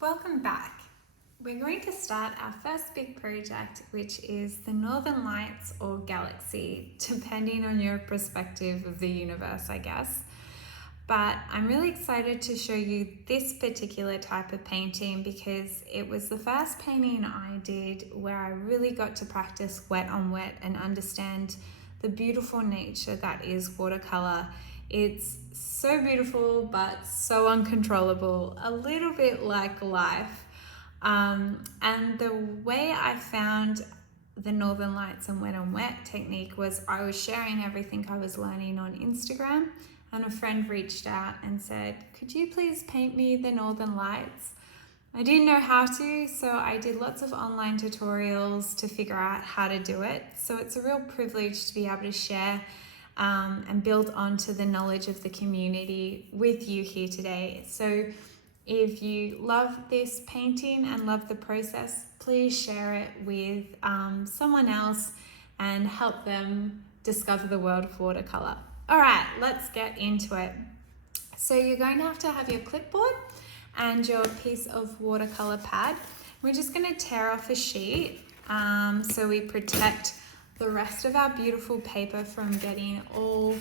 Welcome back. We're going to start our first big project, which is the Northern Lights or galaxy, depending on your perspective of the universe, I guess. But I'm really excited to show you this particular type of painting because it was the first painting I did where I really got to practice wet on wet and understand the beautiful nature that is watercolor. It's so beautiful but so uncontrollable, a little bit like life. And the way I found the Northern Lights and wet on wet technique was I was sharing everything I was learning on Instagram, and a friend reached out and said, could you please paint me the Northern Lights? I didn't know how to, so I did lots of online tutorials to figure out how to do it. So it's a real privilege to be able to share and build onto the knowledge of the community with you here today. So if you love this painting and love the process, please share it with someone else and help them discover the world of watercolor. All right, let's get into it. So you're going to have your clipboard and your piece of watercolor pad. We're just going to tear off a sheet so we protect the rest of our beautiful paper from getting all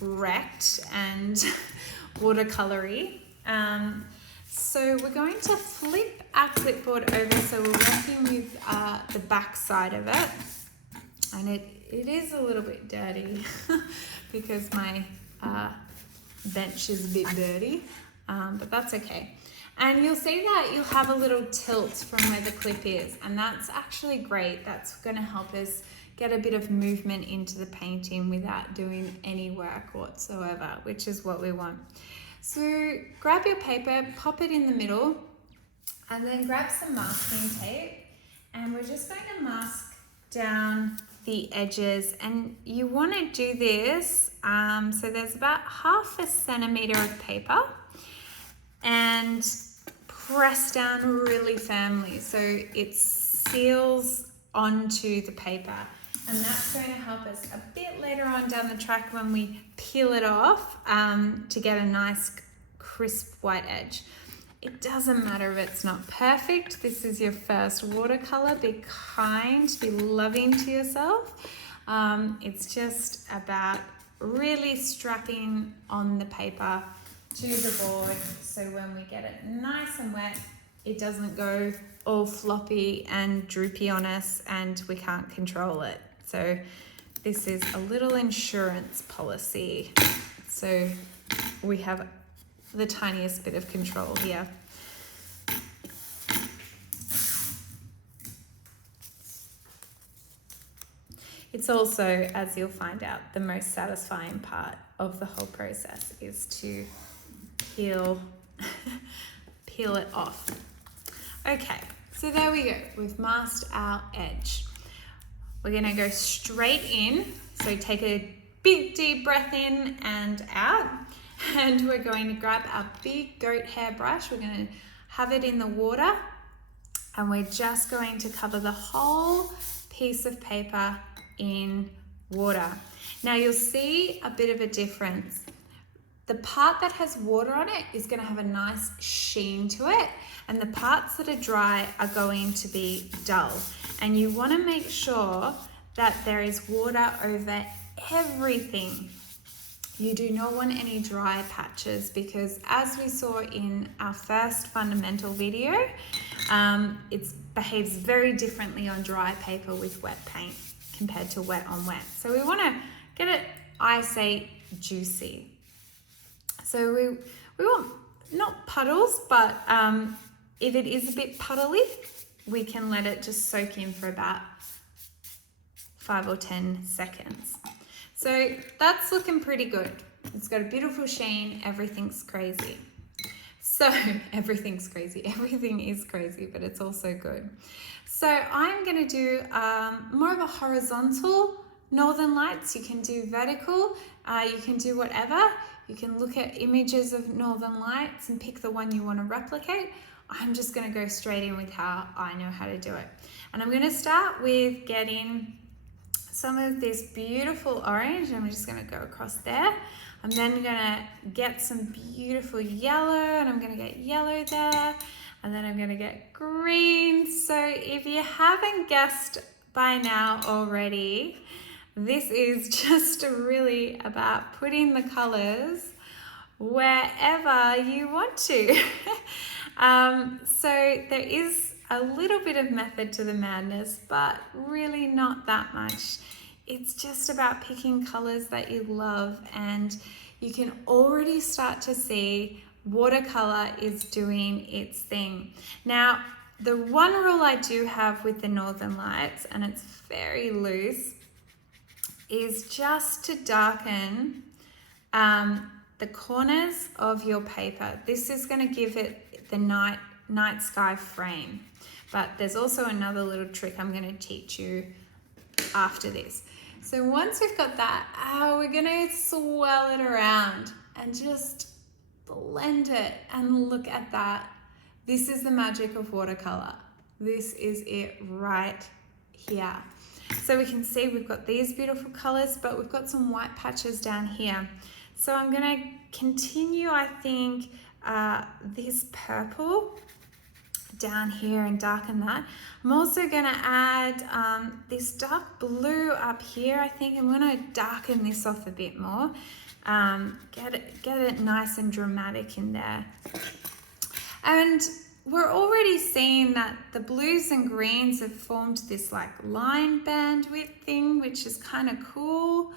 wrecked and watercolory. So we're going to flip our clipboard over so we're working with the back side of it. And it is a little bit dirty because my bench is a bit dirty, but that's okay. And you'll see that you'll have a little tilt from where the clip is, and that's actually great. That's going to help us get a bit of movement into the painting without doing any work whatsoever, which is what we want. So grab your paper, pop it in the middle, and then grab some masking tape, and we're just going to mask down the edges. And you want to do this so there's about 1/2 centimeter of paper, and press down really firmly so it seals onto the paper. And that's going to help us a bit later on down the track when we peel it off to get a nice crisp white edge. It doesn't matter if it's not perfect. This is your first watercolor. Be kind, be loving to yourself. It's just about really strapping on the paper to the board so when we get it nice and wet, it doesn't go all floppy and droopy on us and we can't control it. So this is a little insurance policy. So we have the tiniest bit of control here. It's also, as you'll find out, the most satisfying part of the whole process is to peel it off. Okay, so there we go. We've masked our edge. We're going to go straight in. So take a big deep breath in and out. And we're going to grab our big goat hair brush. We're going to have it in the water. And we're just going to cover the whole piece of paper in water. Now you'll see a bit of a difference. The part that has water on it is going to have a nice sheen to it, and the parts that are dry are going to be dull. And you want to make sure that there is water over everything. You do not want any dry patches because, as we saw in our first fundamental video, it behaves very differently on dry paper with wet paint compared to wet on wet. So we want to get it, I say, juicy. So we want not puddles, but if it is a bit puddly, we can let it just soak in for about 5 or 10 seconds. So that's looking pretty good. It's got a beautiful sheen. Everything's crazy. So everything's crazy. Everything is crazy, but it's also good. So I'm going to do more of a horizontal Northern Lights. You can do vertical. You can do whatever. You can look at images of Northern Lights and pick the one you want to replicate. I'm just going to go straight in with how I know how to do it. And I'm going to start with getting some of this beautiful orange, and I'm just going to go across there. I'm then going to get some beautiful yellow, and I'm going to get yellow there. And then I'm going to get green. So if you haven't guessed by now already, this is just really about putting the colors wherever you want to. So there is a little bit of method to the madness, but really not that much. It's just about picking colors that you love, and you can already start to see watercolor is doing its thing. Now, the one rule I do have with the Northern Lights, and it's very loose, is just to darken the corners of your paper. This is going to give it the night sky frame. But there's also another little trick I'm going to teach you after this. So once we've got that, we're going to swirl it around and just blend it, and look at that. This is the magic of watercolor. This is it right here. So we can see we've got these beautiful colors, but we've got some white patches down here. So I'm going to continue, I think, this purple down here and darken that. I'm also going to add this dark blue up here. I think I'm going to darken this off a bit more. Get it nice and dramatic in there. And we're already seeing that the blues and greens have formed this like line bandwidth thing, which is kind of cool.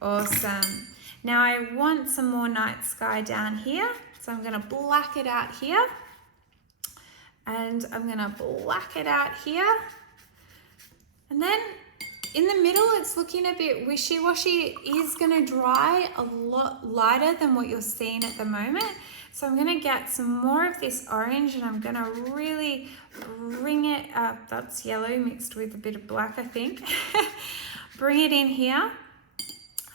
Awesome. Now I want some more night sky down here. So I'm going to black it out here. And I'm going to black it out here. And then in the middle, it's looking a bit wishy-washy. It is going to dry a lot lighter than what you're seeing at the moment. So I'm going to get some more of this orange, and I'm going to really bring it up. That's yellow mixed with a bit of black, I think. Bring it in here.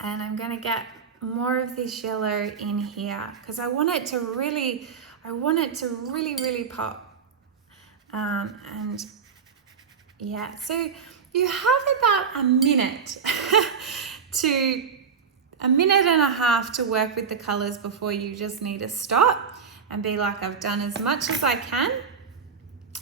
And I'm going to get more of this yellow in here because I want it to really pop. And yeah, so you have about a minute a minute and a half to work with the colors before you just need to stop and be like, I've done as much as I can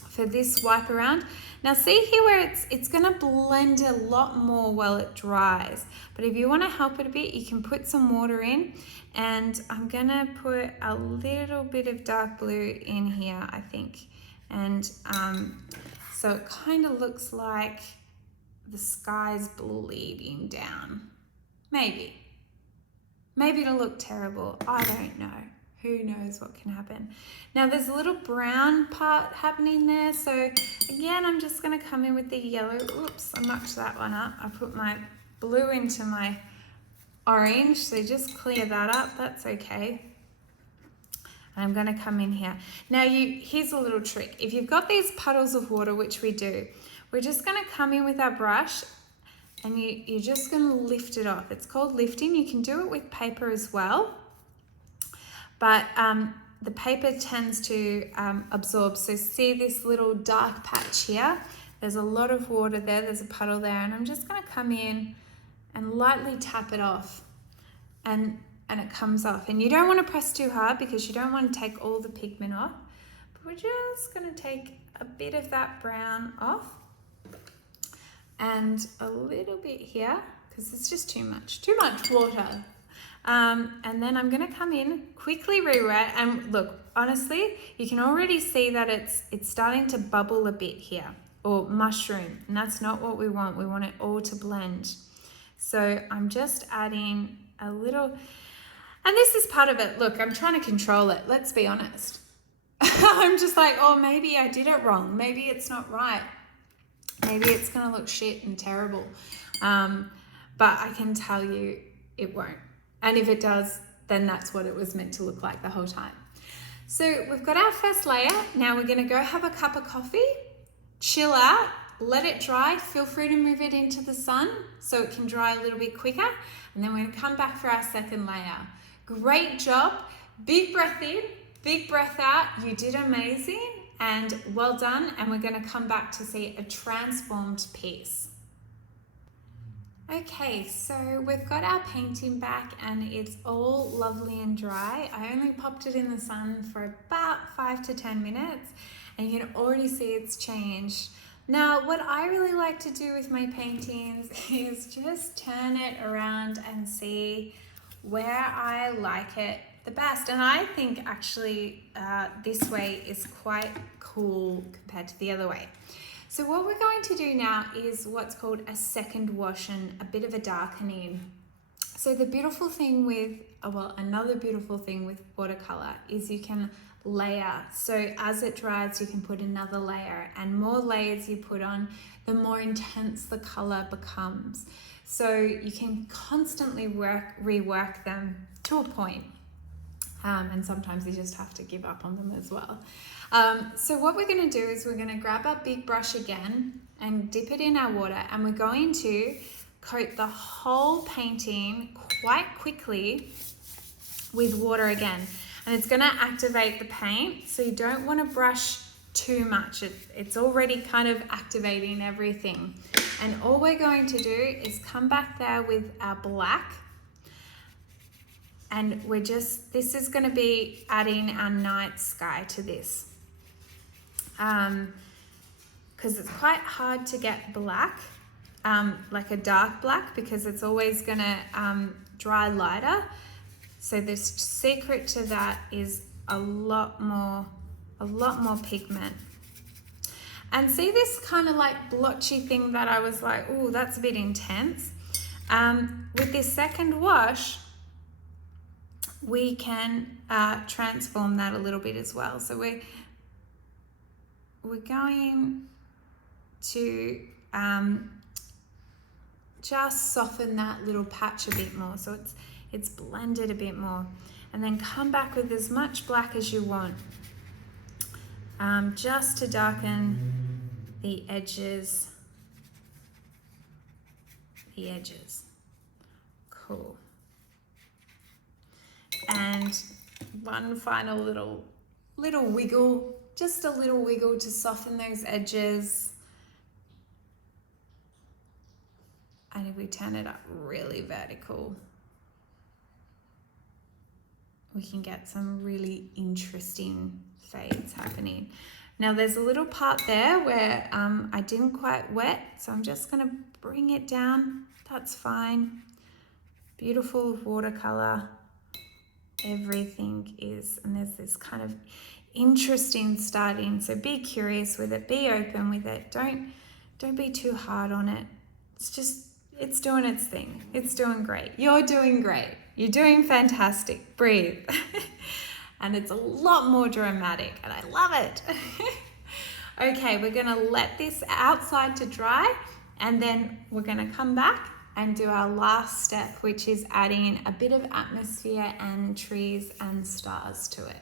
for this wipe around. Now see here where it's going to blend a lot more while it dries. But if you want to help it a bit, you can put some water in. And I'm going to put a little bit of dark blue in here, I think. And so it kind of looks like the sky's bleeding down. Maybe it'll look terrible. I don't know. Who knows what can happen. Now there's a little brown part happening there. So again, I'm just going to come in with the yellow. Oops, I knocked that one up. I put my blue into my orange. So just clear that up. That's okay. And I'm going to come in here. Now here's a little trick. If you've got these puddles of water, which we do, we're just going to come in with our brush and you're just going to lift it off. It's called lifting. You can do it with paper as well. But the paper tends to absorb. So see this little dark patch here? There's a lot of water there. There's a puddle there. And I'm just going to come in and lightly tap it off. And it comes off. And you don't want to press too hard because you don't want to take all the pigment off. But we're just going to take a bit of that brown off. And a little bit here because it's just too much water. And then I'm going to come in, quickly rewet, and look, honestly, you can already see that it's starting to bubble a bit here, or mushroom, and that's not what we want. We want it all to blend. So I'm just adding a little, and this is part of it. Look, I'm trying to control it. Let's be honest. I'm just like, oh, maybe I did it wrong. Maybe it's not right. Maybe it's going to look shit and terrible. But I can tell you it won't. And if it does, then that's what it was meant to look like the whole time. So we've got our first layer. Now we're going to go have a cup of coffee, chill out, let it dry. Feel free to move it into the sun so it can dry a little bit quicker. And then we're going to come back for our second layer. Great job. Big breath in, big breath out. You did amazing and well done. And we're going to come back to see a transformed piece. Okay, so we've got our painting back and it's all lovely and dry. I only popped it in the sun for about 5 to 10 minutes and you can already see it's changed. Now, what I really like to do with my paintings is just turn it around and see where I like it the best. And I think actually this way is quite cool compared to the other way. So what we're going to do now is what's called a second wash and a bit of a darkening. So the beautiful thing with, another beautiful thing with watercolor is you can layer. So as it dries, you can put another layer, and more layers you put on, the more intense the color becomes. So you can constantly rework them to a point. And sometimes you just have to give up on them as well. So what we're going to do is we're going to grab our big brush again and dip it in our water, and we're going to coat the whole painting quite quickly with water again. And it's going to activate the paint, so you don't want to brush too much. It's already kind of activating everything. And all we're going to do is come back there with our black. And this is going to be adding our night sky to this. Because it's quite hard to get black, like a dark black, because it's always going to dry lighter. So the secret to that is a lot more pigment. And see this kind of like blotchy thing that I was like, oh, that's a bit intense. With this second wash, we can transform that a little bit as well. So we're going to just soften that little patch a bit more, so it's blended a bit more, and then come back with as much black as you want, just to darken the edges. Cool. And one final little wiggle, just a little wiggle to soften those edges. And if we turn it up really vertical, we can get some really interesting fades happening. Now there's a little part there where I didn't quite wet, so I'm just gonna bring it down. That's fine. Beautiful watercolor. Everything is, and there's this kind of interesting starting, so be curious with it, be open with it, don't be too hard on it. It's doing its thing. It's doing great. You're doing great. You're doing fantastic. Breathe. And it's a lot more dramatic, and I love it. Okay, we're gonna let this outside to dry, and then we're gonna come back and do our last step, which is adding a bit of atmosphere and trees and stars to it.